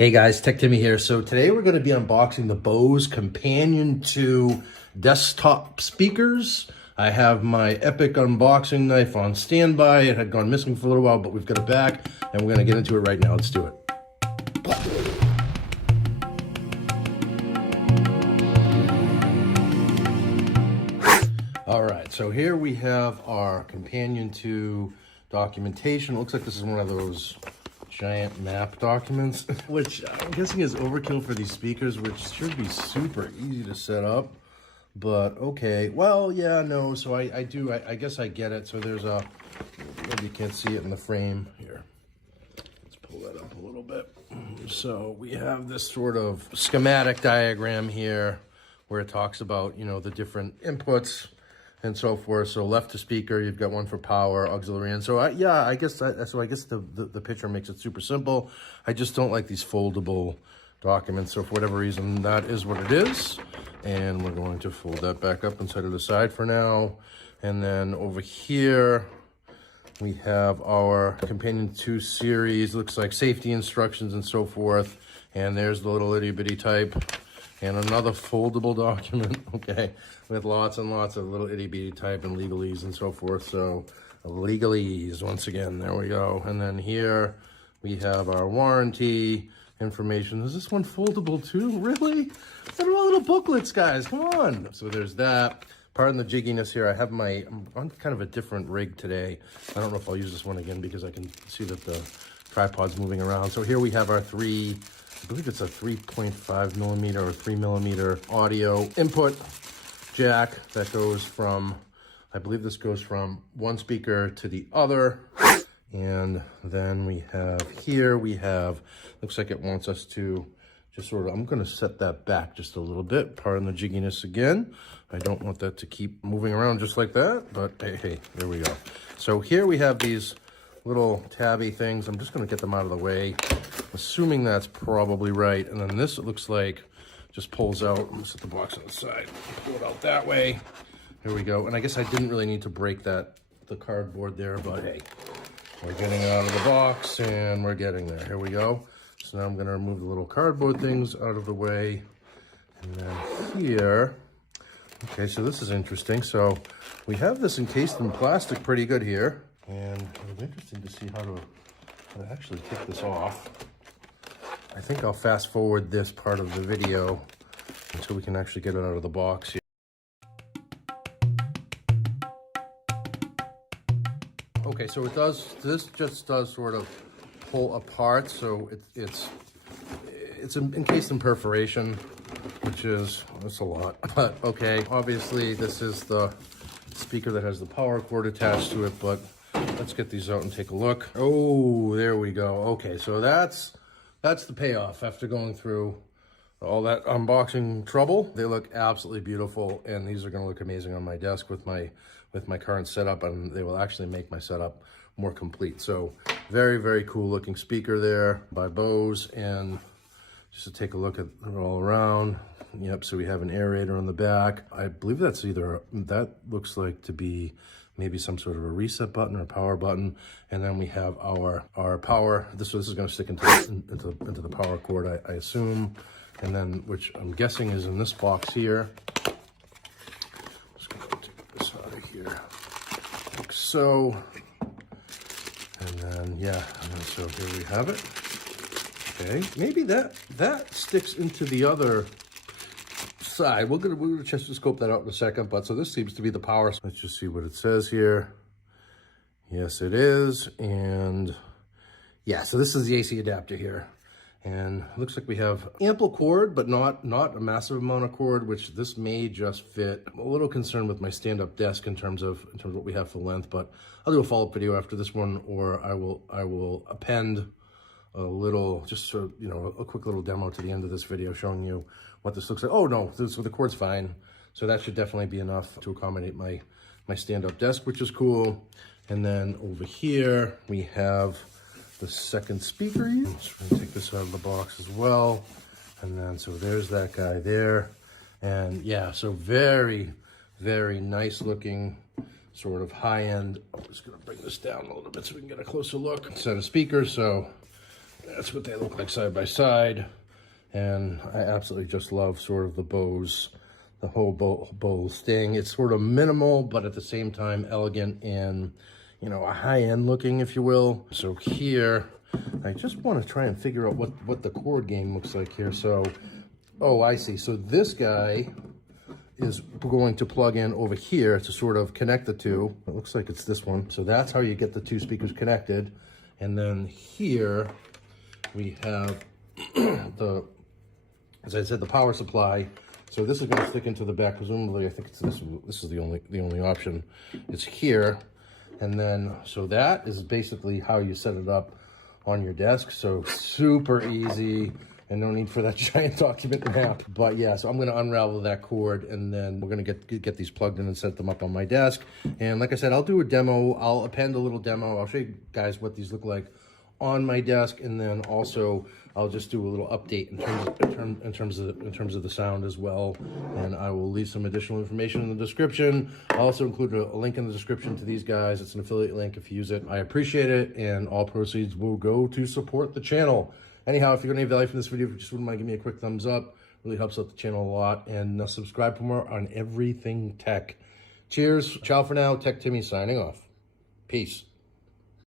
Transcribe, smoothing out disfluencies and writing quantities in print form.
Hey guys, Tech Timmy here. So today we're going to be unboxing the Bose Companion 2 desktop speakers. I have my epic unboxing knife on standby. It had gone missing for a little while, but we've got it back and we're going to get into it right now. Let's do it. All right, so here we have our Companion 2 documentation. It looks like this is one of those giant map documents, which I'm guessing is overkill for these speakers, which should be super easy to set up. But okay, well, yeah, no, so I guess I get it. So there's a, maybe you can't see it in the frame here. Let's pull that up a little bit. So we have this sort of schematic diagram here where it talks about, you know, the different inputs and so forth. So left to speaker, you've got one for power, auxiliary, and so I guess the picture makes it super simple. I just don't like these foldable documents. So for whatever reason, that is what it is, and we're going to fold that back up and set it aside for now. And then over here, we have our Companion 2 series. Looks like safety instructions and so forth. And there's the little itty bitty type. And another foldable document, okay, with lots and lots of little itty bitty type and legalese and so forth. So legalese, once again, there we go. And then here we have our warranty information. Is this one foldable too? Really? What are all little booklets, guys? Come on. So there's that. Pardon the jigginess here. I'm on kind of a different rig today. I don't know if I'll use this one again because I can see that the tripod's moving around. So here we have our I believe it's a 3.5 millimeter or 3 millimeter audio input jack that goes from, I believe this goes from one speaker to the other. And then we have here, looks like it wants us to just sort of, I'm going to set that back just a little bit. Pardon the jigginess again. I don't want that to keep moving around just like that, but hey, there we go. So here we have these little tabby things. I'm just going to get them out of the way, assuming that's probably right. And then this, it looks like, just pulls out. I'm going to set the box on the side, pull it out that way. Here we go. And I guess I didn't really need to break the cardboard there, but hey, we're getting it out of the box and we're getting there. Here we go. So now I'm going to remove the little cardboard things out of the way. And then here, okay, so this is interesting. So we have this encased in plastic pretty good here. And it's interesting to see how to actually take this off. I think I'll fast forward this part of the video until we can actually get it out of the box here. Okay, so this just does sort of pull apart. So it's encased in perforation, which is, that's a lot, but okay. Obviously this is the speaker that has the power cord attached to it, but let's get these out and take a look. Oh, there we go. Okay, so that's the payoff after going through all that unboxing trouble. They look absolutely beautiful, and these are going to look amazing on my desk with my current setup, and they will actually make my setup more complete. So very, very cool looking speaker there by Bose. And just to take a look at it all around. Yep, so we have an aerator on the back. I believe that's that looks like to be maybe some sort of a reset button or a power button. And then we have our power. This is going to stick into the power cord, I assume. And then, which I'm guessing is in this box here. Just going to take this out of here, like so. And then, yeah, and then, so here we have it. Okay, maybe that sticks into the other side. We're gonna just scope that out in a second, but so this seems to be the power. Let's just see what it says here. Yes, it is. And yeah, so this is the AC adapter here. And it looks like we have ample cord, but not a massive amount of cord, which this may just fit. I'm a little concerned with my stand-up desk in terms of what we have for length, but I'll do a follow-up video after this one, or I will append a little, just sort of, you know, a quick little demo to the end of this video showing you what this looks like. Oh no, so the cord's fine. So that should definitely be enough to accommodate my stand-up desk, which is cool. And then over here, we have the second speaker. I'm just gonna take this out of the box as well. And then, so there's that guy there. And yeah, so very, very nice looking, sort of high-end. I'm just gonna bring this down a little bit so we can get a closer look. Set of speakers, so That's what they look like side by side. And I absolutely just love sort of the Bose, the whole Bose thing. It's sort of minimal, but at the same time elegant and, you know, a high-end looking, if you will. So here, I just want to try and figure out what the cord game looks like here. So, oh, I see. So this guy is going to plug in over here to sort of connect the two. It looks like it's this one. So that's how you get the two speakers connected. And then here we have the, as I said, the power supply. So this is going to stick into the back. Presumably, I think it's this. This is the only option. It's here, and then so that is basically how you set it up on your desk. So super easy, and no need for that giant document map. But yeah, so I'm going to unravel that cord, and then we're going to get these plugged in and set them up on my desk. And like I said, I'll do a demo. I'll append a little demo. I'll show you guys what these look like on my desk, and then also I'll just do a little update in terms of the sound as well. And I will leave some additional information in the description. I'll also include a link in the description to these guys. It's an affiliate link if you use it. I appreciate it, and all proceeds will go to support the channel. Anyhow, if you're getting any value from this video, if you just wouldn't mind giving me a quick thumbs up, really helps out the channel a lot. And subscribe for more on everything tech. Cheers. Ciao for now. Tech Timmy signing off. Peace.